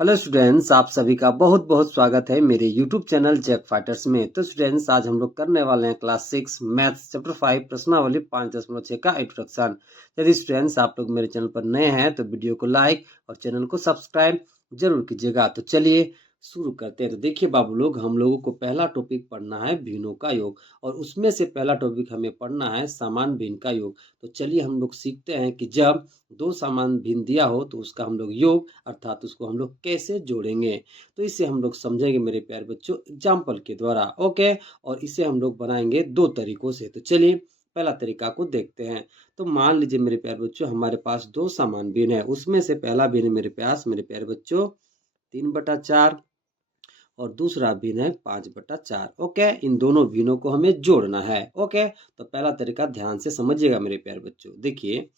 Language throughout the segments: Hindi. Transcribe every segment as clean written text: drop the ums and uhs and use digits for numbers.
हेलो स्टूडेंट्स, आप सभी का बहुत बहुत स्वागत है मेरे यूट्यूब चैनल जैक फाइटर्स में। तो स्टूडेंट्स, आज हम लोग करने वाले हैं क्लास 6 मैथ्स चैप्टर 5 प्रश्नावली 5.6 का इंट्रोडक्शन। यदि स्टूडेंट्स आप लोग मेरे चैनल पर नए हैं तो वीडियो को लाइक और चैनल को सब्सक्राइब जरूर कीजिएगा। तो चलिए शुरू करते हैं। तो देखिए बाबू लोग, हम लोगों को पहला टॉपिक पढ़ना है भिन्नों का योग, और उसमें से पहला टॉपिक हमें पढ़ना है समान भिन्न का योग। तो चलिए हम लोग सीखते हैं कि जब दो समान भिन्न दिया हो तो उसका हम लोग योग अर्थात उसको हम लोग कैसे जोड़ेंगे। तो इसे हम लोग समझेंगे मेरे प्यारे बच्चों एग्जाम्पल के द्वारा। ओके, और इसे हम लोग बनाएंगे दो तरीकों से। तो चलिए पहला तरीका को देखते हैं। तो मान लीजिए मेरे प्यारे बच्चों, हमारे पास दो समान भिन्न है। उसमें से पहला भिन्न मेरे पास मेरे प्यारे बच्चों 3/4 और दूसरा भिन्न है 5/4। ओके, इन दोनों भिन्नों को हमें जोड़ना है। ओके, तो पहला तरीका ध्यान से समझिएगा मेरे प्यारे बच्चों। देखिए,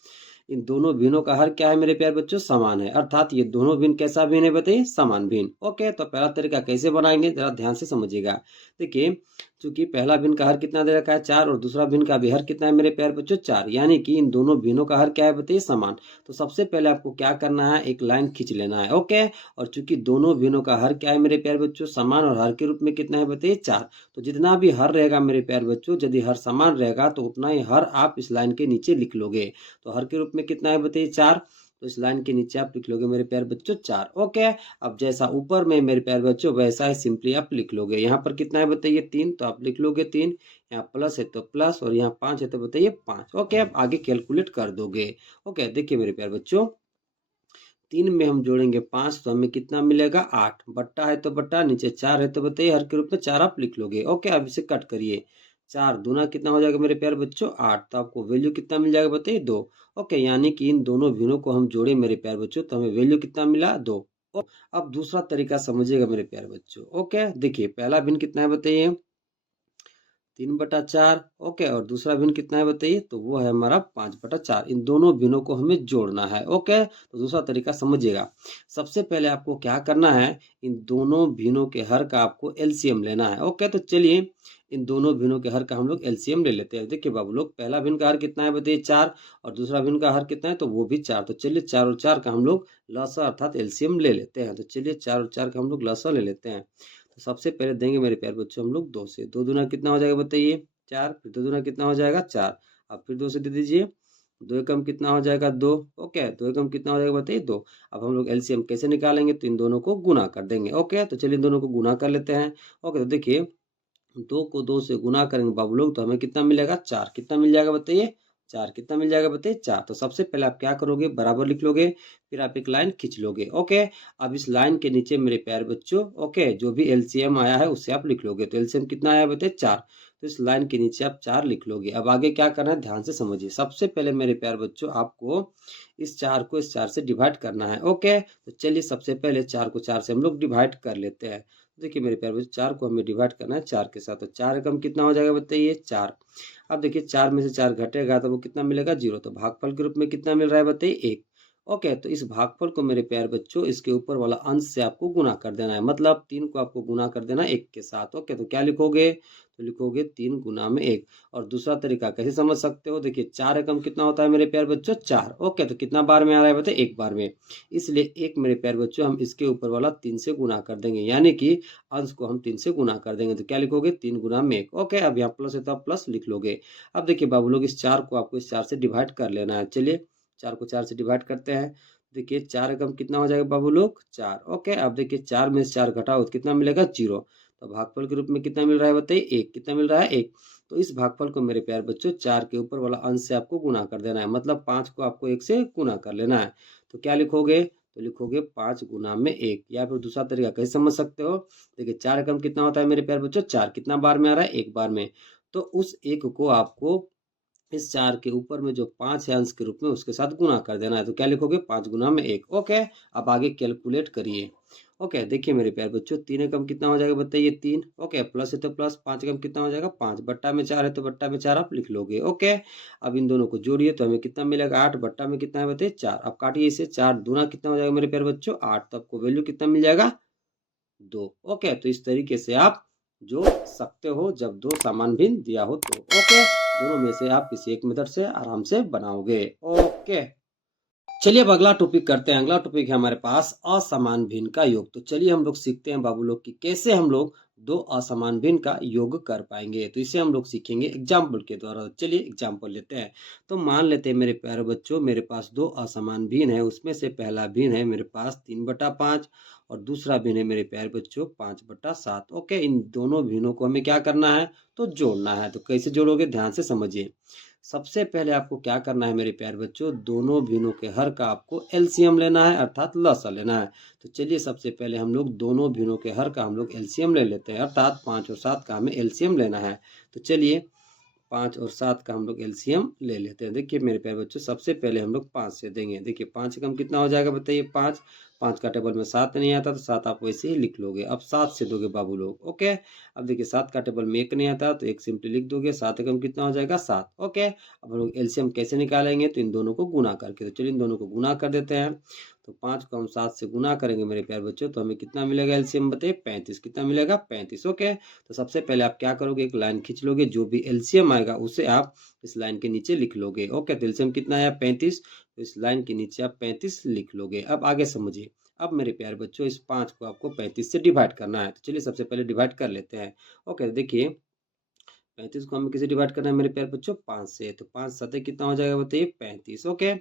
इन दोनों भिन्नों का हर क्या है मेरे प्यारे बच्चों? समान है, अर्थात ये दोनों भिन्न कैसा भिन्न है बताइए? समान भिन्न। ओके, तो पहला तरीका कैसे बनाएंगे जरा ध्यान से समझिएगा। देखिए, चूंकि पहला भिन्न का हर कितना दे रखा है 4 और दूसरा भिन्न का भी हर कितना है मेरे प्यारे बच्चों? 4, यानी कि इन दोनों भिन्नों का हर क्या है बताइए? समान। तो सबसे पहले आपको क्या करना है, एक लाइन खींच लेना है। ओके, और चूंकि दोनों भिन्नों का हर क्या है मेरे प्यारे बच्चों? समान, और हर के रूप में कितना है बताइए? 4। तो जितना भी हर रहेगा मेरे प्यारे बच्चों, यदि हर समान रहेगा तो उतना ही हर आप इस लाइन के नीचे लिख लोगे। तो हर के रूप में कितना है बताइए? 4। तो इस लाइन के नीचे आप लिख लोगे मेरे प्यारे बच्चों 4। ओके, अब जैसा ऊपर में मेरे प्यारे बच्चों वैसा ही सिंपली आप लिख लोगे। यहाँ पर कितना है बताइए? 3, तो आप लिख लोगे 3। यहाँ प्लस है तो प्लस, और यहाँ 5 है तो बताइए 5। ओके, आप आगे कैलकुलेट कर दोगे। ओके, देखिए मेरे प्यारे बच्चों, 3 में हम जोड़ेंगे 5 तो हमें कितना मिलेगा? 8। बट्टा है तो बट्टा, नीचे 4 है तो बताइए हर के रूप में 4 आप लिख लोगे। ओके, अब इसे कट करिए। 4 दूना कितना हो जाएगा मेरे प्यारे बच्चों? 8। तो आपको वैल्यू कितना मिल जाएगा बताइए? 2। ओके, यानी कि इन दोनों भिन्नों को हम जोड़े मेरे प्यारे बच्चों तो हमें वैल्यू कितना मिला? 2। अब दूसरा तरीका समझिएगा मेरे प्यारे बच्चों। ओके, देखिए पहला भिन्न कितना है बताइए? 3/4। ओके, और दूसरा भिन्न कितना है बताइए? तो वो है हमारा 5/4। इन दोनों भिन्नों को हमें जोड़ना है। ओके, तो दूसरा तरीका समझिएगा। सबसे पहले आपको क्या करना है, इन दोनों भिन्नों के हर का आपको एलसीएम लेना है। ओके, तो चलिए इन दोनों भिन्नों के हर का हम लोग एलसीएम ले लेते हैं। देखिए बाबू लोग, पहला भिन्न का हर कितना है बताइए? 4, और दूसरा भिन्न का हर कितना है? तो वो भी 4। तो चलिए 4 और 4 का हम लोग लसा अर्थात एलसीएम ले लेते हैं। तो चलिए 4 और 4 का हम लोग लसा ले लेते हैं। तो सबसे पहले देंगे मेरे प्यारे बच्चों हम लोग 2 से। 2 दूना कितना हो जाएगा बताइए? 4। फिर 2 दूना कितना हो जाएगा? 4। अब फिर 2 से दे दीजिए। 2 एकम कितना हो जाएगा? 2। ओके, 2 एकम कितना हो जाएगा बताइए? 2। अब हम लोग एलसीएम कैसे निकालेंगे? तो इन दोनों को गुना कर देंगे। ओके, तो चलिए इन दोनों को गुना कर लेते हैं। ओके, तो देखिए 2 को 2 से गुना करेंगे बाबू लोग तो हमें कितना मिलेगा? 4। कितना मिल जाएगा बताइए? 4। कितना मिल जाएगा बताइए? 4। तो सबसे पहले आप क्या करोगे? बराबर लिख लोगे, फिर आप एक लाइन खींच लोगे। ओके, अब इस लाइन के नीचे मेरे प्यारे बच्चों, ओके, जो भी एलसीएम आया है उससे आप लिख लोगे। तो एलसीएम कितना आया बताइए? 4। तो इस लाइन के नीचे आप 4 लिख लोगे। अब आगे क्या करना है ध्यान से समझिए। सबसे पहले मेरे प्यारे बच्चों आपको इस 4 को इस 4 से डिवाइड करना है। ओके, तो चलिए सबसे पहले 4 को 4 से हम लोग डिवाइड कर लेते हैं। देखिए मेरे प्यारे बच्चों, 4 को हमें डिवाइड करना है 4 के साथ। तो 4 एकम कितना हो जाएगा बताइए? 4। अब देखिए 4 में से 4 घटेगा तो वो कितना मिलेगा? 0। तो भागफल के रूप में कितना मिल रहा है बताइए? 1। ओके, तो इस भागफल को मेरे प्यारे बच्चों इसके ऊपर वाला अंश से आपको गुना कर देना है। मतलब 3 को आपको गुना कर देना है 1 के साथ। ओके, तो क्या लिखोगे? तो लिखोगे 3 गुना में 1। और दूसरा तरीका कैसे समझ सकते हो? देखिए 4 एकम कितना होता है मेरे प्यारे बच्चों? 4। ओके, तो कितना बार में आ रहा है बताइए? 1 बार में। इसलिए 1 मेरे प्यारे बच्चों हम इसके ऊपर वाला 3 से गुना कर देंगे, यानी कि अंश को हम 3 से गुना कर देंगे। तो क्या लिखोगे? 3 गुना में 1। ओके, अब यहाँ प्लस है तो आप प्लस लिख लोगे। अब देखिए बाबू लोग, इस 4 को आपको इस 4 से डिवाइड कर लेना है। चलिए 4 को 4 से डिवाइड करते हैं। देखिए 4 एकम कितना हो जाएगा बाबू लोग? 4। ओके, अब देखिए 4 में से 4 घटाओ तो कितना मिलेगा? 0। तो भागफल के रूप में कितना मिल रहा है बताइए? 1। कितना मिल रहा है? 1। तो इस भागफल को मेरे प्यारे बच्चों 4 के ऊपर वाला अंश से आपको गुना कर देना है। मतलब 5 को आपको 1 से गुना कर लेना है। तो क्या लिखोगे? तो लिखोगे 5 गुना में 1। या फिर दूसरा तरीका कैसे समझ सकते हो? देखिए 4 एकम कितना होता है मेरे प्यारे बच्चों? 4। कितना बार में आ रहा है? 1 बार में। तो उस 1 को आपको इस 4 के ऊपर में जो 5 है अंश के रूप में उसके साथ गुना कर देना है। तो क्या लिखोगे? 5 गुना में 1। ओके, अब आगे कैलकुलेट करिए। ओके, देखिए मेरे प्यारे बच्चों, 3 एकम कितना हो जाएगा बताइए? 3। ओके, प्लस है तो प्लस, 5 एकम कितना हो जाएगा? 5। बट्टा में 4 है तो बट्टा में 4 आप लिख लोगे। ओके, अब इन दोनों को जोड़िए तो हमें कितना मिलेगा? 8। बट्टा में कितना है बताइए? 4। अब काटिए इसे। 4 दूना कितना हो जाएगा मेरे प्यारे बच्चों? 8। तो आपको वैल्यू कितना मिल जाएगा? 2। ओके, तो इस तरीके से आप जोड़ सकते हो जब दो समान भिन्न दिया हो तो। ओके, दोनों में से आप किसी एक मेथड से आराम से बनाओगे। ओके। चलिए अब अगला टॉपिक करते हैं। अगला टॉपिक है हमारे पास असमान भिन्न का योग। तो चलिए हम लोग सीखते हैं बाबू लोग कि कैसे हम लोग दो असमान भिन्न का योग कर पाएंगे। तो इसे हम लोग सीखेंगे एग्जाम्पल के द्वारा। चलिए एग्जाम्पल लेते हैं। तो मान लेते हैं मेरे प्यारे बच्चों, मेरे पास दो असमान भिन्न है। उसमें से पहला भिन्न है मेरे पास 3/5 और दूसरा भिन्न है मेरे प्यारे बच्चों 5/7। ओके, इन दोनों भिन्नों को हमें क्या करना है, तो जोड़ना है। तो कैसे जोड़ोगे, ध्यान से समझिए। सबसे पहले आपको क्या करना है मेरे प्यारे बच्चों, दोनों भिन्नों के हर का आपको एलसीएम लेना है, अर्थात लसा लेना है। तो चलिए सबसे पहले हम लोग दोनों भिन्नों के हर का हम लोग एलसीएम ले लेते हैं, अर्थात 5 और 7 का हमें एलसीएम लेना है। तो चलिए 5 और 7 का हम लोग एलसीएम ले लेते हैं। देखिए मेरे प्यारे बच्चों, सबसे पहले हम लोग 5 से देंगे। देखिए 5 से कम कितना हो जाएगा बताइए, 5। 5 का टेबल में 7 नहीं आता तो 7 आप वैसे ही लिख लोगे। अब 7 से दोगे बाबू लोग। ओके, अब देखिए 7 का टेबल में 1 नहीं आता तो 1 सिंपली लिख दोगे। 7 कम कितना हो जाएगा, 7। ओके, अब हम लोग एलसीएम कैसे निकालेंगे, तो इन दोनों को गुना करके। तो चलिए इन दोनों को गुना कर देते हैं। तो 5 को हम 7 से गुना करेंगे मेरे प्यारे बच्चों, तो हमें कितना मिलेगा एलसीएम बताइए, 35। कितना मिलेगा, 35। ओके, तो सबसे पहले आप क्या करोगे, एक लाइन खींच लोगे, जो भी एलसीएम आएगा उसे आप इस लाइन के नीचे लिख लोगे। ओके, तो एलसीएम कितना आया, 35। तो इस लाइन के नीचे आप 35 लिख लोगे। अब आगे समझिए। अब मेरे प्यारे बच्चों, इस 5 को आपको 35 से डिवाइड करना है। तो चलिए सबसे पहले डिवाइड कर लेते हैं। ओके, देखिए 35 को हमें किसे डिवाइड करना है मेरे प्यारे बच्चों, 5 से। तो 5 सतह कितना हो जाएगा बताइए, 35। ओके,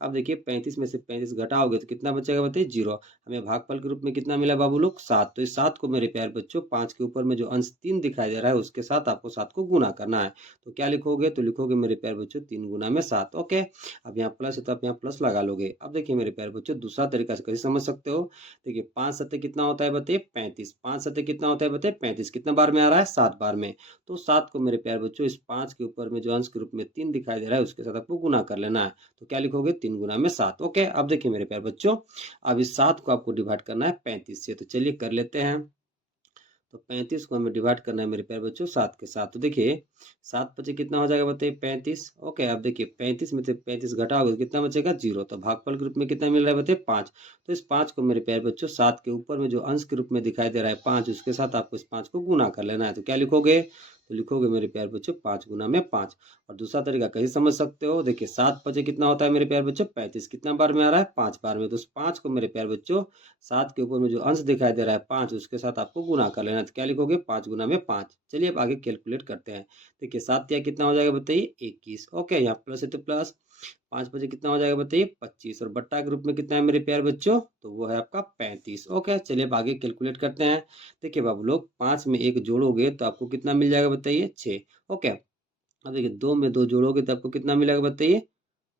अब देखिए 35 में से 35 घटाओगे तो कितना बचेगा बताइए, 0। हमें भागफल के रूप में कितना मिला बाबू लोग, 7। तो इस 7 को मेरे प्यारे बच्चों 5 के ऊपर में जो अंश 3 दिखाई दे रहा है उसके साथ आपको 7 को गुना करना है। तो क्या लिखोगे, तो लिखोगे मेरे प्यारे बच्चों 3 गुना में 7। ओके, अब यहाँ प्लस है तो आप यहाँ प्लस लगा लोगे। अब देखिए मेरे प्यारे बच्चों, दूसरा तरीका से कैसे समझ सकते हो। देखिए 5 सतह कितना होता है बताइए, 35। 5 सतह कितना होता है बताइए, 35। कितना बार में आ रहा है, 7 बार में। तो 7 को मेरे प्यारे बच्चों इस 5 के ऊपर में जो अंश के रूप में 3 दिखाई दे रहा है उसके साथ आपको गुना कर लेना है। तो क्या लिखोगे, 3 गुना में 7। ओके, अब देखिए मेरे प्यारे बच्चों, अब इस 7 को आपको डिवाइड करना है 35 से। तो चलिए कर लेते हैं। तो 35 को हमें डिवाइड करना है मेरे प्यारे बच्चों 7 के साथ। तो देखिए 7 बचे कितना हो जाएगा बताइए, 35। ओके, अब देखिए 35 में से 35 घटाओगे तो कितना बचेगा, 0। तो भागफल के रूप में कितना मिल रहा है बताइए, 5। तो इस 5 को मेरे प्यारे बच्चों 7 के ऊपर में जो अंश के रूप में दिखाई दे रहा है 5, उसके साथ आपको इस 5 को गुना कर लेना है। तो क्या लिखोगे, तो लिखोगे मेरे प्यारे बच्चों 5 गुना में 5। और दूसरा तरीका कैसे समझ सकते हो, देखिए 7 बचे कितना होता है मेरे प्यारे बच्चों, 35। कितना बार में आ रहा है, 5 बार में। तो उस 5 को मेरे प्यारे बच्चों 7 के ऊपर में जो अंश दिखाई दे रहा है 5, उसके साथ आपको गुना कर लेना है। तो क्या लिखोगे, 5 गुना में 5। चलिए अब आगे कैलकुलेट करते हैं। देखिए 7 या कितना हो जाएगा बताइए, 21। ओके, यहाँ प्लस है तो प्लस, 5 बजे कितना हो जाएगा बताइए, 25। और बट्टा के रूप में कितना है मेरे प्यारे बच्चों, तो वो है आपका 35। ओके, चलिए अब आगे कैलकुलेट करते हैं। देखिए बाबू लोग, 5 में 1 जोड़ोगे तो आपको कितना मिल जाएगा बताइए, 6। ओके, अब देखिए 2 में 2 जोड़ोगे तो आपको कितना मिलेगा बताइए,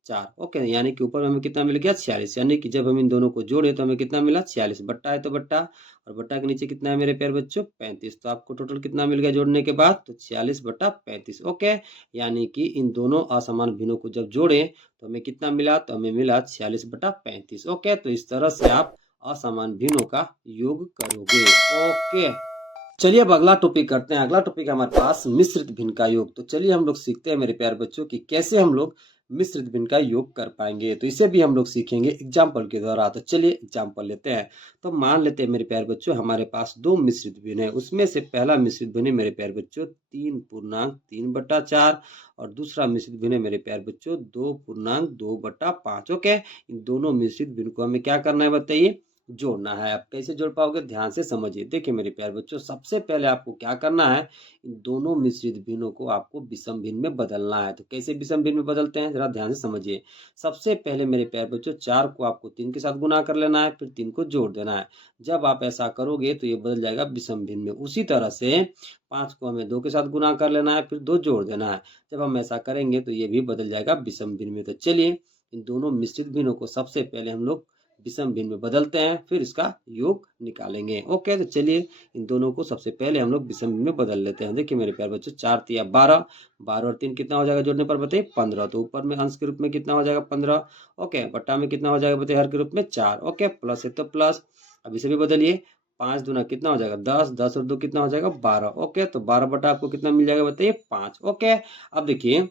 4। ओके, यानी कि ऊपर में हमें कितना मिल गया, 46। यानी कि जब हम इन दोनों को जोड़े तो हमें कितना मिला, 46। बट्टा है तो बट्टा, और बट्टा के नीचे कितना है मेरे प्यारे बच्चों, 35। तो आपको टोटल कितना मिल गया जोड़ने के बाद, तो 46/35। ओके, यानी कि इन दोनों असमान भिन्नों को जब जोड़े तो हमें कितना मिला, तो हमें मिला 46/35। ओके, तो इस तरह से आप असमान भिन्नों का योग करोगे। ओके, चलिए अब अगला टॉपिक करते हैं। अगला टॉपिक है हमारे पास मिश्रित भिन्न का योग। तो चलिए हम लोग सीखते हैं मेरे प्यारे बच्चों कि कैसे हम लोग मिश्रित भिन्न का योग कर पाएंगे। तो इसे भी हम लोग सीखेंगे एग्जाम्पल के द्वारा। तो चलिए एग्जाम्पल लेते हैं। तो मान लेते हैं मेरे प्यारे बच्चों, हमारे पास दो मिश्रित भिन्न है। उसमें से पहला मिश्रित भिन्न है मेरे प्यारे बच्चों 3.3/4 और दूसरा मिश्रित भिन्न है मेरे प्यारे बच्चों 2.2/5। ओके, इन दोनों मिश्रित भिन्न को हमें क्या करना है बताइए, जोड़ना है। आप कैसे जोड़ पाओगे, ध्यान से समझिए। देखिए मेरे प्यारे बच्चों, सबसे पहले आपको क्या करना है, इन दोनों मिश्रित भिन्नों को आपको विषम भिन्न में बदलना है। तो कैसे विषम भिन्न में बदलते हैं, जरा ध्यान से समझिए। सबसे पहले मेरे प्यारे बच्चों 4 को आपको 3 के साथ गुना कर लेना है, फिर 3 को जोड़ देना है। जब आप ऐसा करोगे तो ये बदल जाएगा विषम भिन्न में। उसी तरह से 5 को हमें 2 के साथ गुना कर लेना है, फिर 2 जोड़ देना है। जब हम ऐसा करेंगे तो ये भी बदल जाएगा विषम भिन्न में। तो चलिए इन दोनों मिश्रित भिन्नों को सबसे पहले हम लोग विषम भिन्न में बदलते हैं, फिर इसका योग निकालेंगे। ओके, तो चलिए इन दोनों को सबसे पहले हम लोग विषम भिन्न में बदल लेते हैं। देखिए मेरे प्यारे बच्चों, 4 तिया 12, 12 और 3 कितना हो जाएगा जोड़ने पर बताइए, 15। तो ऊपर में अंश के रूप में कितना हो जाएगा, 15। ओके, बट्टा में कितना हो जाएगा बताइए, हर के रूप में 4। ओके, प्लस है तो प्लस, अब इसे भी बदलिए। 5 दूना कितना हो जाएगा, 10, 10 और 2 कितना हो जाएगा, 12। ओके, तो 12 बटा आपको कितना मिल जाएगा बताइए, 5। ओके, अब देखिए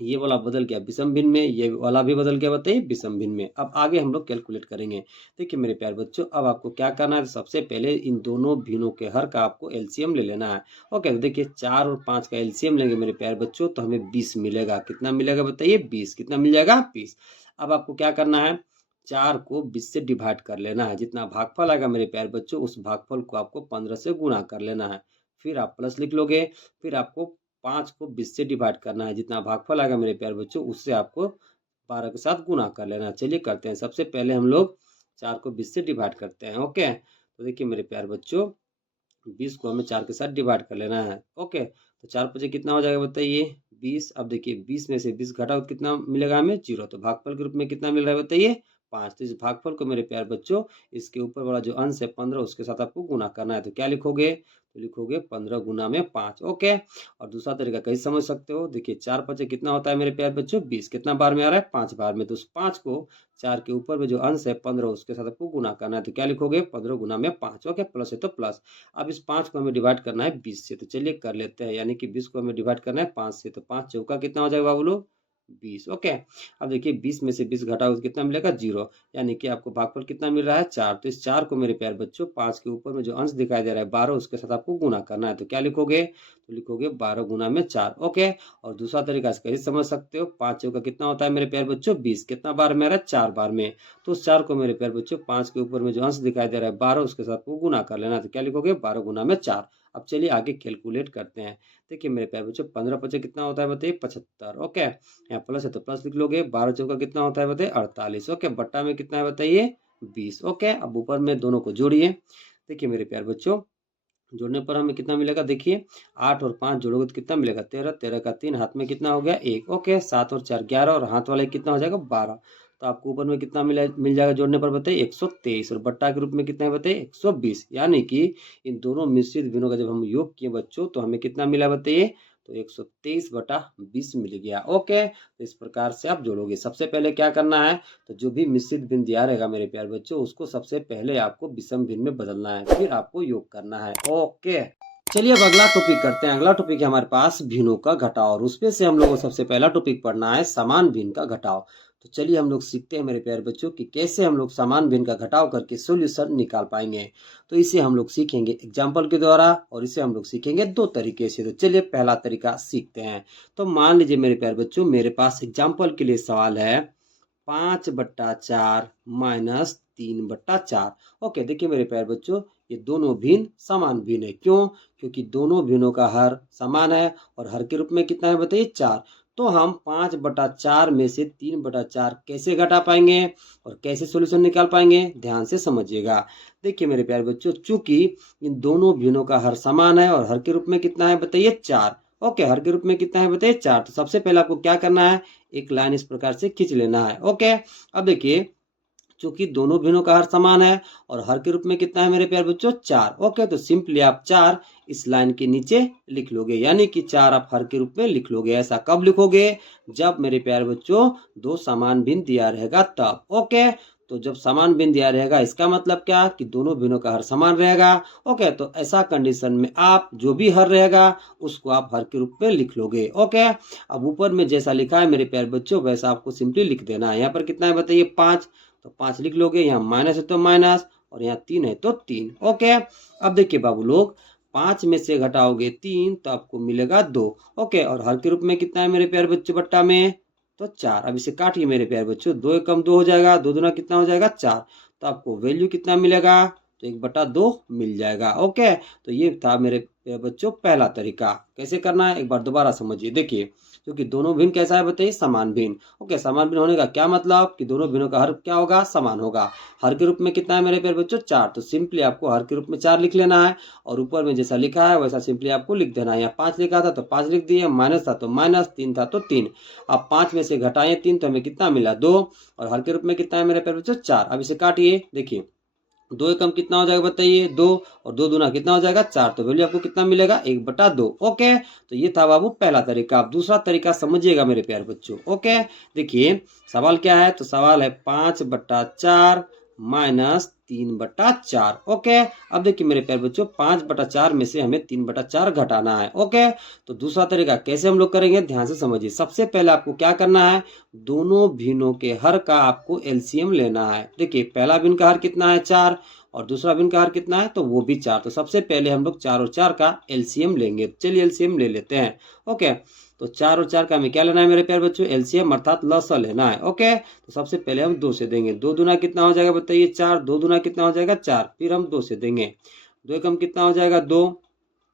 ये वाला बदल गया विषम भिन्न में, ये वाला भी बदल गया बताइए विषम भिन्न में। अब आगे हम लोग कैलकुलेट करेंगे। देखिए मेरे प्यारे बच्चों, अब आपको क्या करना है, तो सबसे पहले इन दोनों भिन्नों के हर का आपको एलसीएम ले लेना है। ओके, तो देखिए 4 और 5 का एलसीएम लेंगे मेरे प्यारे बच्चों, तो हमें 20 मिलेगा। कितना मिलेगा बताइए, 20। कितना मिल जाएगा, 20। अब आपको क्या करना है, 4 को 20 से डिवाइड कर लेना है। जितना भागफल आएगा मेरे प्यारे बच्चों, उस भागफल को आपको 15 से गुणा कर लेना है। फिर आप प्लस लिख लोगे, फिर आपको 5 को 20 से डिवाइड करना है। जितना भागफल आएगा मेरे प्यारे बच्चों, उससे आपको 12 के साथ गुणा कर लेना है। चलिए करते हैं। सबसे पहले हम लोग 4 को 20 से डिवाइड करते हैं। ओके, तो देखिए मेरे प्यारे बच्चों, 20 को हमें 4 के साथ डिवाइड कर लेना है। ओके, तो 4 पचे कितना हो जाएगा बताइए? 20। अब देखिए 20 में से 20 घटाओ तो कितना मिलेगा हमें? 0। तो भागफल के रूप में कितना मिल रहा है बताइए? 5। तो इस भागफल को मेरे प्यारे बच्चों, इसके ऊपर वाला जो अंश है 15, उसके साथ आपको गुना करना है। तो क्या लिखोगे? तो लिखोगे 15 गुना में 5। ओके, और दूसरा तरीका कैसे समझ सकते हो? देखिए 4 पचे कितना होता है मेरे प्यारे बच्चों? 20। कितना बार में आ रहा है? 5 बार में। तो उस 5 को 4 के ऊपर में जो अंश है 15, उसके साथ आपको गुना करना है। तो क्या लिखोगे? 15 गुना में 5। ओके, प्लस है तो प्लस। अब इस 5 को हमें डिवाइड करना है 20 से। तो चलिए कर लेते हैं। यानी कि 20 को हमें डिवाइड करना है 5 से। तो 5 चौका कितना हो जाएगा बाबू लोग? 20। ओके, अब देखिए 20 में से 20 घटाओ तो कितना मिलेगा? 0। यानी कि आपको भागफल कितना मिल रहा है? 4। तो इस 4 को मेरे प्यारे बच्चों, 5 के ऊपर में जो अंश दिखाई दे रहा है 12, उसके साथ आपको गुना करना है। तो क्या लिखोगे? तो लिखोगे 12 गुना में 4। ओके, और दूसरा तरीका से कैसे समझ सकते हो? 5 चौका कितना होता है मेरे प्यारे बच्चों? 20। कितना बार में आ रहा है? 4 बार में। तो उस 4 को मेरे प्यारे बच्चों, 5 के ऊपर में जो अंश दिखाई दे रहा है 12, उसके साथ को गुना कर लेना। तो क्या लिखोगे? 12 गुना में 4। अब चलिए आगे कैलकुलेट करते हैं। देखिए मेरे प्यारे बच्चों, 15 पचे कितना होता है बताइए? 75। ओके, यहाँ प्लस है तो प्लस लिख लोगे। 12 चौका कितना होता है बताइए? 48। ओके, बट्टा में कितना है बताइए? 20। ओके, अब ऊपर में दोनों को जोड़िए। देखिए मेरे प्यारे बच्चों, जोड़ने पर हमें कितना मिलेगा? देखिए 8 और 5 जोड़ोगे तो कितना मिलेगा? 13। 13 का 3, हाथ में कितना हो गया? 1। ओके, 7 और 4 11, और हाथ वाले कितना हो जाएगा? 12। तो आपको ऊपर में कितना मिल जाएगा जोड़ने पर बताइए? 123। और बट्टा के रूप में कितना है बताइए? 120। यानी कि इन दोनों मिश्रित भिन्नों का जब हम योग किए बच्चों, तो हमें कितना मिला बताइए? तो 123/20 मिल गया। ओके, तो इस प्रकार से आप जोड़ोगे। सबसे पहले क्या करना है? तो जो भी मिश्रित भिन्न दिया रहेगा मेरे प्यारे बच्चों, उसको सबसे पहले आपको विषम भिन्न में बदलना है, फिर आपको योग करना है। ओके, चलिए अब अगला टॉपिक करते हैं। अगला टॉपिक है हमारे पास भिन्नों का घटाव, और उसमें से हम लोगों को सबसे पहला टॉपिक पढ़ना है समान भिन्न का घटाव। तो चलिए हम लोग सीखते हैं मेरे प्यारे बच्चों कि कैसे हम लोग समान भिन्न का घटाव करके सॉल्यूशन निकाल पाएंगे। तो इसे हम लोग सीखेंगे एग्जाम्पल के द्वारा, और इसे हम लोग सीखेंगे 2 तरीके से। तो चलिए पहला तरीका सीखते हैं। तो मान लीजिए मेरे प्यारे बच्चों, मेरे पास एग्जाम्पल के लिए सवाल है 5/4 माइनस 3/4। ओके, देखिए मेरे प्यारे बच्चों, ये दोनों भिन्न समान भिन्न है। क्यों? क्योंकि दोनों भिन्नों का हर समान है, और हर के रूप में कितना है बताइए? 4। तो हम 5/4 में से 3/4 कैसे घटा पाएंगे और कैसे सोल्यूशन निकाल पाएंगे? ध्यान से समझिएगा। देखिए मेरे प्यारे बच्चों, चूंकि इन दोनों भिन्नों का हर समान है, और हर के रूप में कितना है बताइए? 4। ओके, हर के रूप में कितना है बताइए? 4। तो सबसे पहले आपको क्या करना है? एक लाइन इस प्रकार से खींच लेना है। ओके, अब देखिए चूंकि दोनों भिन्नों का हर समान है, और हर के रूप में कितना है मेरे प्यारे बच्चों? 4। ओके, तो सिंपली आप 4 इस लाइन के नीचे लिख लोगे, यानी कि 4 आप हर के रूप में लिख लोगे। ऐसा कब लिखोगे? जब मेरे प्यारे बच्चों दो समान भिन्न दिया रहेगा तब। ओके, तो जब समान भिन्न दिया रहेगा, इसका मतलब क्या? कि दोनों भिन्नों का हर समान रहेगा। ओके, तो ऐसा कंडीशन में आप जो भी हर रहेगा उसको आप हर के रूप में लिख लोगे। ओके, अब ऊपर में जैसा लिखा है मेरे प्यारे बच्चों, वैसा आपको सिंपली लिख देना है। यहाँ पर कितना है बताइए? 5। तो 5 लिख लोगे। यहाँ माइनस है तो माइनस, और यहाँ 3 है तो 3। ओके, अब देखिए बाबू लोग, 5 में से घटाओगे 3 तो आपको मिलेगा 2। ओके, और हर के रूप में कितना है मेरे प्यारे बच्चों? बट्टा में तो 4। अब इसे काटिए मेरे प्यारे बच्चों, 2 एकम 2 हो जाएगा, 2 दूना कितना हो जाएगा? 4। तो आपको वैल्यू कितना मिलेगा? तो 1/2 मिल जाएगा। ओके, तो ये था मेरे प्यारे बच्चों पहला तरीका। कैसे करना है एक बार दोबारा समझिए। देखिए, क्योंकि दोनों भिन्न कैसा है बताइए? समान भिन्न। ओके, समान भिन्न होने का क्या मतलब? कि दोनों भिन्नों का हर क्या होगा? समान होगा। हर के रूप में कितना है मेरे प्यारे बच्चों? 4। तो सिंपली आपको हर के रूप में 4 लिख लेना है, और ऊपर में जैसा लिखा है वैसा सिंपली आपको लिख देना है। यहाँ 5 लिखा था तो 5 लिख दिए, माइनस था तो माइनस, 3 था तो 3। अब 5 में से घटाए 3 तो हमें कितना मिला? 2। और हर के रूप में कितना है मेरे प्यारे बच्चों? 4। अब इसे काटिए। देखिए 2 एकम कितना हो जाएगा बताइए? 2। और 2 दूना कितना हो जाएगा? 4। तो वैल्यू आपको कितना मिलेगा? 1/2। ओके, तो ये था बाबू पहला तरीका। अब दूसरा तरीका समझिएगा मेरे प्यारे बच्चों। ओके, देखिए सवाल क्या है? तो सवाल है 5/4 माइनस 3/4। ओके, अब देखिए मेरे प्यारे बच्चों, 5/4 में से हमें 3/4 घटाना है। ओके, तो दूसरा तरीका कैसे हम लोग करेंगे? ध्यान से समझिए। सबसे पहले आपको क्या करना है? दोनों भिन्नों के हर का आपको एलसीएम लेना है। देखिए पहला भिन्न का हर कितना है? 4, और दूसरा भिन्न का हर कितना है? तो वो भी 4। तो सबसे पहले हम लोग 4 और 4 का एलसीएम लेंगे। चलिए एलसीएम ले लेते हैं। ओके, तो 4 और 4 का हमें क्या लेना है मेरे प्यारे बच्चों, एलसीएम अर्थात लसा लेना है। ओके, तो सबसे पहले हम 2 से देंगे, 2 दूना कितना हो जाएगा बताइए 4, 2 दूना कितना हो जाएगा 4, फिर हम 2 से देंगे, 2 एकम कितना हो जाएगा 2।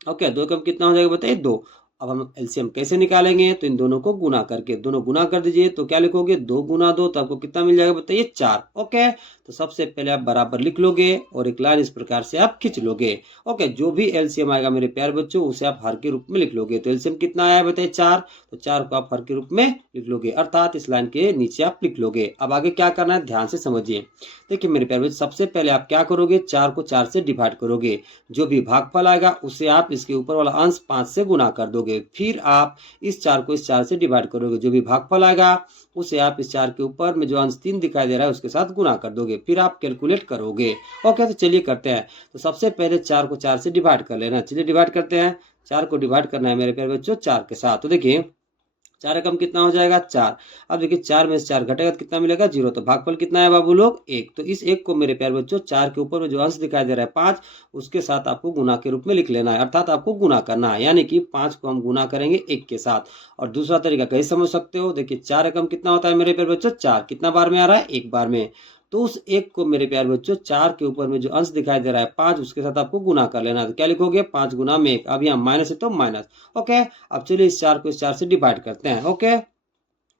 ओके, 2 एकम कितना हो जाएगा बताइए 2। अब हम एलसीएम कैसे निकालेंगे, तो इन दोनों को गुना करके, दोनों गुना कर दीजिए, तो क्या लिखोगे 2 गुना 2, तो आपको कितना मिल जाएगा बताइए 4। ओके, तो सबसे पहले आप बराबर लिख लोगे और एक लाइन इस प्रकार से आप खींच लोगे। ओके, जो भी एलसीएम आएगा मेरे प्यारे बच्चों उसे आप हर के रूप में लिख लोगे। तो एलसीएम कितना आया बताइए 4, तो 4 को आप हर के रूप में लिख लोगे, अर्थात इस लाइन के नीचे आप लिख लोगे। अब आगे क्या करना है ध्यान से समझिए। देखिए मेरे प्यारे बच्चों, सबसे पहले आप क्या करोगे, 4 को 4 से डिवाइड करोगे, जो भी भागफल आएगा उसे आप इसके ऊपर वाला अंश 5 से गुना कर दोगे, फिर आप इस 4 को इस 4 से डिवाइड करोगे, जो भी भागफल आएगा उसे आप इस 4 के ऊपर में जो अंश 3 दिखाई दे रहा है उसके साथ गुना कर दोगे, फिर आप कैलकुलेट करोगे। ओके, तो चलिए करते हैं। तो सबसे पहले 4 को 4 से डिवाइड कर लेना, चलिए डिवाइड करते हैं। 4 को डिवाइड करना है मेरे प्यारे बच्चों 4 के साथ, तो देखिए 4 एकम कितना हो जाएगा 4। अब देखिए 4 में से 4 घटेगा तो कितना मिलेगा 0, तो भागफल कितना है बाबू लोग 1। तो इस 1 को मेरे प्यारे बच्चों 4 के ऊपर में जो अंश दिखाई दे रहा है 5, उसके साथ आपको गुना के रूप में लिख लेना है, अर्थात आपको गुना करना है, यानी कि 5 को हम गुना करेंगे 1 के साथ। और दूसरा तरीका कैसे समझ सकते हो, देखिए 4 एकम कितना होता है मेरे प्यारे बच्चों 4, कितना बार में आ रहा है 1 बार में, तो उस 1 को मेरे प्यारे बच्चों 4 के ऊपर में जो अंश दिखाई दे रहा है 5, उसके साथ आपको गुना कर लेना है। तो क्या लिखोगे 5 गुना में 1, अब यहाँ माइनस है तो माइनस। ओके, अब चलिए इस 4 को इस 4 से डिवाइड करते हैं। ओके,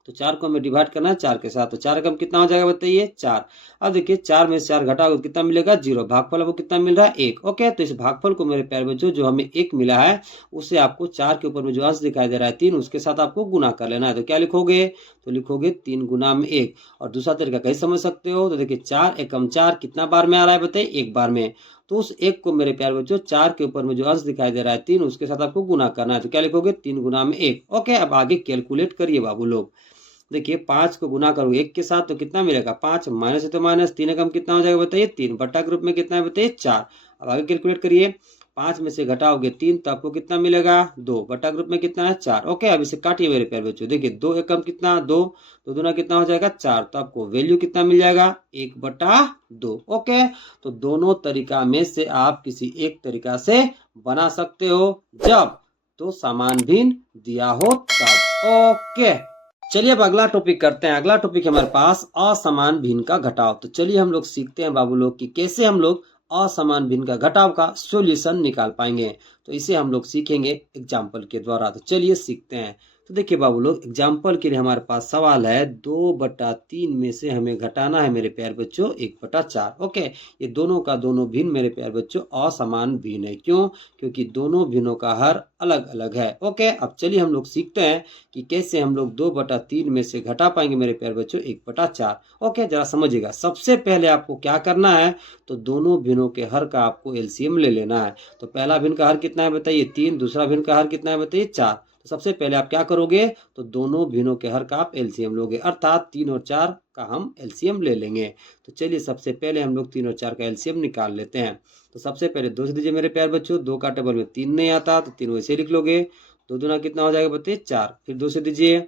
तो 4 को हमें डिवाइड करना है 4 के साथ, तो 4 एकम कितना हो जाएगा बताइए 4। अब देखिए 4 में से 4 घटाओगे कितना मिलेगा 0, भागफल आपको कितना मिल रहा है 1। ओके, तो इस भागफल को मेरे प्यारे बच्चों जो हमें 1 मिला है उसे आपको 4 के ऊपर में जो अंश दिखाई दे रहा है 3, उसके साथ आपको गुना कर लेना है। तो क्या लिखोगे, तो लिखोगे 3 गुना में 1। और दूसरा तरीका कैसे समझ सकते हो, तो देखिए 4 एकम 4 कितना बार में आ रहा है बताइए 1 बार में, तो उस 1 को मेरे प्यारे बच्चों 4 के ऊपर में जो अंश दिखाई दे रहा है 3, उसके साथ आपको गुना करना है। तो क्या लिखोगे 3 गुना में 1। ओके, अब आगे कैलकुलेट करिए बाबू लोग। देखिए 5 को गुना करोगे 1 के साथ तो कितना मिलेगा 5, माइनस है तो माइनस, 3 एकम कितना हो जाएगा बताइए 3, बटा ग्रुप में कितना है बताइए 4। अब आगे कैलकुलेट करिए, 5 में से घटाओगे 3 तो आपको कितना मिलेगा 2, बटा ग्रुप में कितना है 4। ओके, अब इसे काटिए मेरे प्यारे बच्चों, देखिए 2 एकम कितना 2, 2 दूना कितना हो जाएगा 4, तो आपको वैल्यू कितना मिल जाएगा 1 बटा 2। ओके, तो दोनों तरीका में से आप किसी एक तरीका से बना सकते हो, जब तो समान भिन्न दिया हो तब। ओके, चलिए अब अगला टॉपिक करते हैं। अगला टॉपिक हमारे पास असमान भिन्न का घटाव। तो चलिए हम लोग सीखते हैं बाबू लोग कि कैसे हम लोग असमान भिन्न का घटाव का सॉल्यूशन निकाल पाएंगे। तो इसे हम लोग सीखेंगे एग्जाम्पल के द्वारा। तो चलिए सीखते हैं। तो देखिए बाबू लोग, एग्जाम्पल के लिए हमारे पास सवाल है 2/3 में से हमें घटाना है मेरे प्यारे बच्चों 1/4। ओके, ये दोनों का दोनों भिन्न मेरे प्यारे बच्चों असमान भिन्न है। क्यों? क्योंकि दोनों भिन्नों का हर अलग अलग है। ओके, अब चलिए हम लोग सीखते हैं कि कैसे हम लोग 2/3 में से घटा पाएंगे मेरे प्यारे बच्चों 1/4। ओके, जरा समझिएगा। सबसे पहले आपको क्या करना है, तो दोनों भिन्नों के हर का आपको एलसीएम ले लेना है। तो पहला भिन्न का हर कितना है बताइए 3, दूसरा भिन्न का हर कितना है बताइए 4। तो सबसे पहले आप क्या करोगे, तो दोनों भिन्नों के हर का आप एलसीएम लोगे, अर्थात 3 और 4 का हम एलसीएम ले लेंगे। तो चलिए सबसे पहले हम लोग 3 और 4 का एलसीएम निकाल लेते हैं। तो सबसे पहले 2 से दीजिए मेरे प्यारे बच्चों, 2 का टेबल में 3 नहीं आता तो 3 वैसे लिख लोगे। 2 दूना कितना हो जाएगा बताइए 4, फिर 2 से दीजिए,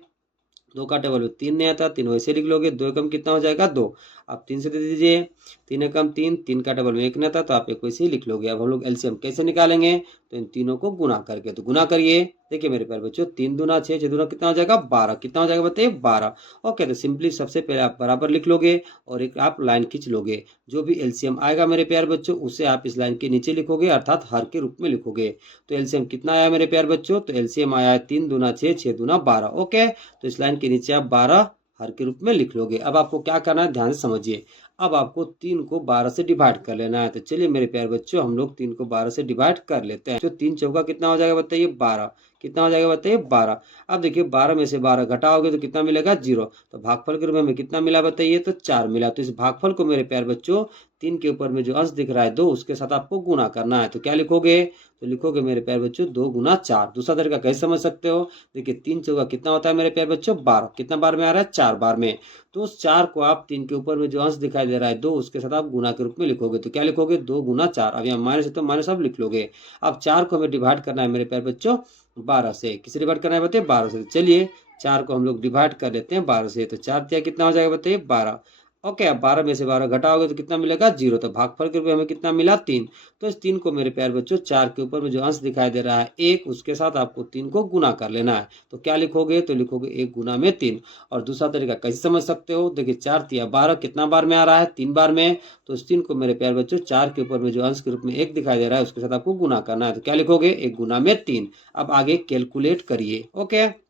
2 का टेबल में 3 नहीं आता, 3 वैसे लिख लोगे। 2 एकम कितना हो जाएगा 2, आप 3 से दे दीजिए, 3 एकम 3, 3 का टेबल में 1 नहीं आता तो आप 1 वैसे ही लिख लोगे। अब हम लोग एलसीएम कैसे निकालेंगे, तो इन तीनों को गुना करके। तो गुना करिए, देखिए मेरे प्यारे बच्चों 3 दूना 6, 6 दूना कितना हो जाएगा 12, कितना हो जाएगा बताइए 12। ओके, तो सिंपली सबसे पहले आप बराबर लिख लोगे और एक आप लाइन खींच लोगे। जो भी एलसीएम आएगा मेरे प्यारे बच्चों उसे आप इस लाइन के नीचे लिखोगे, अर्थात हर के रूप में लिखोगे। तो एलसीएम कितना आया मेरे प्यारे बच्चों, तो एलसीएम आया है 3 दूना 6, 6 दूना 12। ओके, तो इस लाइन के नीचे आप 12 हर के रूप में लिख लोगे। अब आपको क्या करना है ध्यान से समझिए। अब आपको 3 को 12 से डिवाइड कर लेना है। तो चलिए मेरे प्यारे बच्चों हम लोग 3 को 12 से डिवाइड कर लेते हैं। तो 3 चौका कितना हो जाएगा बताइए 12, कितना हो जाएगा बताइए 12। अब देखिए 12 में से 12 घटाओगे तो कितना मिलेगा 0। तो भागफल के रूप में हमें कितना मिला बताइए, तो 4 मिला। तो इस भागफल को मेरे प्यारे बच्चों 3 के ऊपर में जो अंश दिख रहा है 2, उसके साथ आपको गुना करना है। तो क्या लिखोगे, तो लिखोगे मेरे प्यारे बच्चों 2 गुना 4। दूसरा तरीका कैसे समझ सकते हो, देखिए 3 चौका कितना होता है मेरे प्यारे बच्चों 12, कितना बार में आ रहा है 4 बार में। तो उस 4 को आप 3 के ऊपर में जो अंश दिखाई दे रहा है 2, उसके साथ आप गुना के रूप में लिखोगे। तो क्या लिखोगे 2 गुना 4। अब यहाँ माइनस है तो माइनस आप लिख लोगे। अब 4 को हमें डिवाइड करना है मेरे प्यारे बच्चों 12 से। किसे डिवाइड करना है बताइए 12 से। चलिए 4 को हम लोग डिवाइड कर लेते हैं 12 से। तो 4 तिया कितना हो जाएगा बताइए 12। ओके, अब 12 में से 12 घटाओगे तो कितना मिलेगा 0। तो भागफल के रूप में हमें कितना मिला 3। तो इस 3 को मेरे प्यारे बच्चों 4 के ऊपर में जो अंश दिखाई दे रहा है 1, उसके साथ आपको 3 को गुना कर लेना है। तो क्या लिखोगे, तो लिखोगे 1 गुना में 3। और दूसरा तरीका कैसे समझ सकते हो, देखिए 4 तिया 12 कितना बार में आ रहा है, 3 बार में। तो इस 3 को मेरे प्यारे बच्चों 4 के ऊपर में जो अंश के रूप में 1 दिखाई दे रहा है उसके साथ आपको गुना करना है। तो क्या लिखोगे, 1 गुना में 3। अब आगे कैलकुलेट करिए। ओके,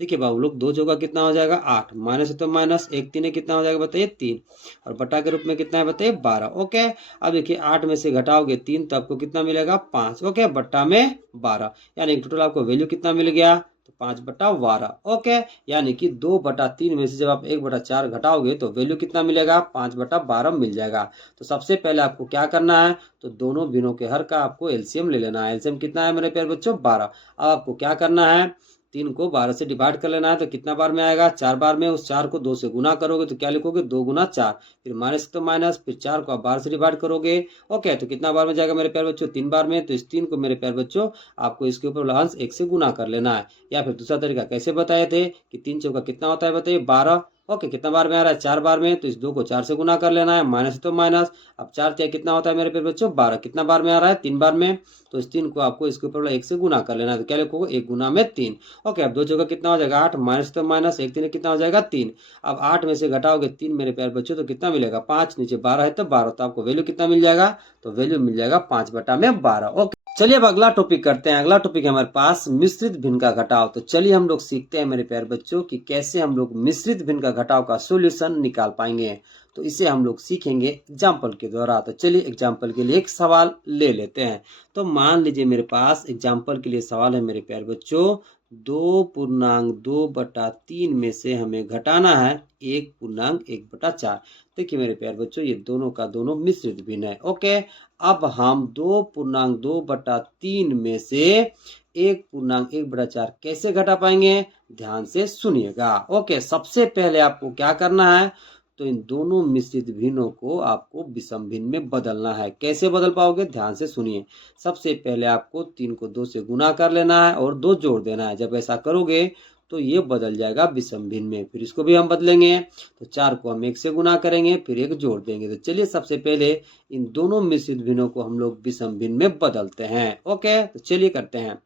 देखिए बाबू लोग, 2 चौका कितना हो जाएगा 8, माइनस है तो माइनस, 1 3 कितना हो जाएगा बताइए 3, और बटा के रूप में कितना है बताइए 12। ओके, अब देखिए 8 में से घटाओगे 3 तो आपको कितना मिलेगा 5। ओके, बट्टा में 12, यानी टोटल आपको वैल्यू कितना मिल गया, तो 5/12। ओके, यानी कि 2/3 में से जब आप 1/4 घटाओगे तो वैल्यू कितना मिलेगा 5/12 मिल जाएगा। तो सबसे पहले आपको क्या करना है, तो दोनों भिन्नों के हर का आपको एलसीएम ले लेना है। एलसीएम कितना है मेरे प्यारे बच्चों 12। अब आपको क्या करना है, 3 को 12 से डिवाइड कर लेना है। तो कितना बार में आएगा 4 बार में। उस 4 को 2 से गुना करोगे तो क्या लिखोगे 2 गुना 4, फिर माइनस तो माइनस, फिर 4 को आप 12 से डिवाइड करोगे। ओके, तो कितना बार में जाएगा मेरे प्यारे बच्चों 3 बार में। तो इस 3 को मेरे प्यारे बच्चों आपको इसके ऊपर अंश 1 से गुना कर लेना है। या फिर दूसरा तरीका कैसे बताए थे कि 3 चौका कितना होता है बताइए 12। ओके, कितना बार में आ रहा है 4 बार में। तो इस 2 को 4 से गुना कर लेना है, माइनस तो माइनस। अब 4 तिया कितना होता है मेरे प्यारे बच्चों 12, कितना बार में आ रहा है 3 बार में। तो इस 3 को आपको इसके ऊपर 1 से गुना कर लेना है। तो क्या लिखोगे 1 गुना में 3। ओके, अब 2 जगह कितना हो जाएगा 8, माइनस तो माइनस, 1 3 कितना हो जाएगा 3। अब 8 में से घटाओगे 3 मेरे प्यारे बच्चों तो कितना मिलेगा 5, नीचे 12 है तो 12। तो आपको वैल्यू कितना मिल जाएगा, तो वैल्यू मिल जाएगा 5/12। ओके, चलिए अब अगला टॉपिक करते हैं। अगला टॉपिक है हमारे पास मिश्रित भिन्न का घटाव। तो चलिए हम लोग सीखते हैं मेरे प्यारे बच्चों कि कैसे हम लोग मिश्रित भिन्न का घटाव का सॉल्यूशन निकाल पाएंगे। तो इसे हम लोग सीखेंगे एग्जाम्पल के द्वारा। तो चलिए एग्जाम्पल के लिए एक सवाल ले लेते हैं। तो मान लीजिए मेरे पास एग्जाम्पल के लिए सवाल है मेरे प्यारे बच्चों, 2.2/3 में से हमें घटाना है 1.1/4। देखिए मेरे प्यारे बच्चों, ये दोनों का दोनों मिश्रित भिन्न है। ओके, अब हम 2.2/3 में से 1.1/4 कैसे घटा पाएंगे, ध्यान से सुनिएगा। ओके, सबसे पहले आपको क्या करना है, तो इन दोनों मिश्रित भिन्नों को आपको विषम भिन्न में बदलना है। कैसे बदल पाओगे, ध्यान से सुनिए। सबसे पहले आपको 3 को 2 से गुना कर लेना है और 2 जोड़ देना है। जब ऐसा करोगे तो ये बदल जाएगा विषम भिन्न में। फिर इसको भी हम बदलेंगे, तो 4 को हम 1 से गुना करेंगे, फिर 1 जोड़ देंगे। तो चलिए सबसे पहले इन दोनों मिश्रित भिन्नों को हम लोग विषम भिन्न में बदलते हैं। ओके, तो चलिए करते हैं।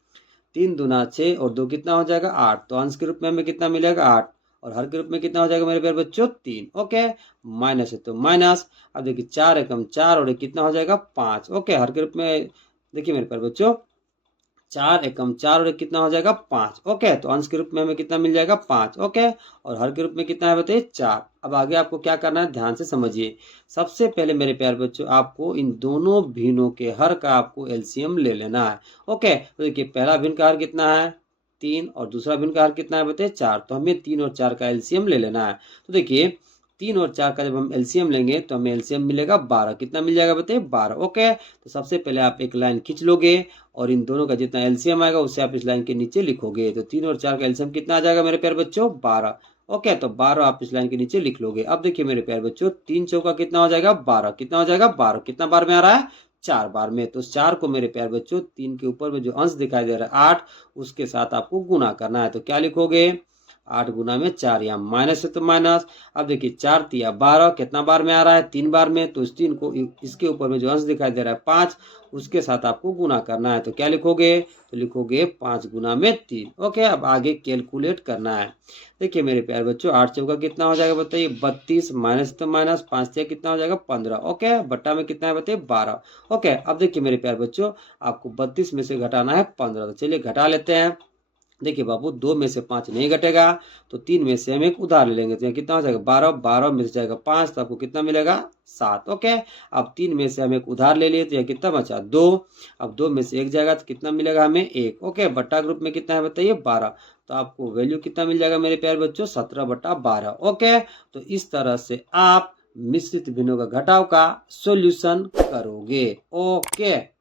3 दूना 6 और 2 कितना हो जाएगा 8। तो अंश के रूप में हमें कितना मिलेगा 8, और हर के रूप में कितना हो जाएगा मेरे प्यारे बच्चों 3। ओके, माइनस है तो माइनस। अब देखिए 4 एकम 4 और 1 कितना हो जाएगा 5। ओके, हर के रूप में देखिए मेरे प्यारे बच्चों 4 एकम 4 और 1 कितना हो जाएगा 5। ओके, तो अंश के रूप में हमें कितना मिल जाएगा 5। ओके, और हर के रूप में कितना है बताइए 4। अब आगे आपको क्या करना है, ध्यान से समझिए। सबसे पहले मेरे प्यारे बच्चों आपको इन दोनों भिन्नों के हर का आपको एलसीएम ले लेना है। ओके, तो देखिए पहला भिन्न का हर कितना है 3 और दूसरा भिन्न का हर कितना है बताइए 4। तो हमें 3 और 4 का एलसीएम ले लेना है। तो देखिए 3 और 4 का जब हम एलसीएम लेंगे तो हमें एलसीएम मिलेगा 12। कितना मिल जाएगा बताइए 12। ओके, तो सबसे पहले आप एक लाइन खींच लोगे और इन दोनों का जितना एलसीएम आएगा उससे आप इस लाइन के नीचे लिखोगे। तो 3 और 4 का एलसीएम कितना आ जाएगा मेरे प्यारे बच्चों 12। ओके, तो 12 आप इस लाइन के नीचे लिख लोगे। अब देखिए मेरे प्यारे बच्चों 3 चौका कितना हो जाएगा 12, कितना हो जाएगा 12, कितना बार में आ रहा है 4 बार में। तो 4 को मेरे प्यारे बच्चों 3 के ऊपर में जो अंश दिखाई दे रहा है 8, उसके साथ आपको गुना करना है। तो क्या लिखोगे 8 गुना में 4, यहाँ माइनस है तो माइनस। अब देखिए 4 तिया 12, कितना बार में आ रहा है 3 बार में। तो इस 3 को इसके ऊपर में जो अंश दिखाई दे रहा है 5, उसके साथ आपको गुना करना है। तो क्या लिखोगे, तो लिखोगे 5 गुना में 3। ओके, अब आगे कैलकुलेट करना है। देखिए मेरे प्यारे बच्चों 8 चौका कितना हो जाएगा बताइए 32, माइनस तो माइनस, 5 तिया कितना हो जाएगा 15। ओके, बट्टा में कितना है बताइए 12। ओके, अब देखिए मेरे प्यारे बच्चों आपको 32 में से घटाना है 15। तो चलिए घटा लेते हैं। देखिए बाबू 2 में से 5 नहीं घटेगा, तो 3 में से हम एक उधार ले लेंगे। तो यहाँ कितना हो जाएगा 12, 12 में से जाएगा 5, तो आपको कितना मिलेगा 7। ओके, अब 3 में से हम एक उधार ले लिए तो यहाँ कितना बचा 2। अब 2 में से 1 जाएगा तो कितना मिलेगा हमें 1। ओके, बट्टा ग्रुप में कितना है बताइए 12। तो आपको वैल्यू कितना मिल जाएगा मेरे प्यारे बच्चों 17/12। ओके, तो इस तरह से आप मिश्रित भिन्नों का घटाव का सॉल्यूशन करोगे। ओके।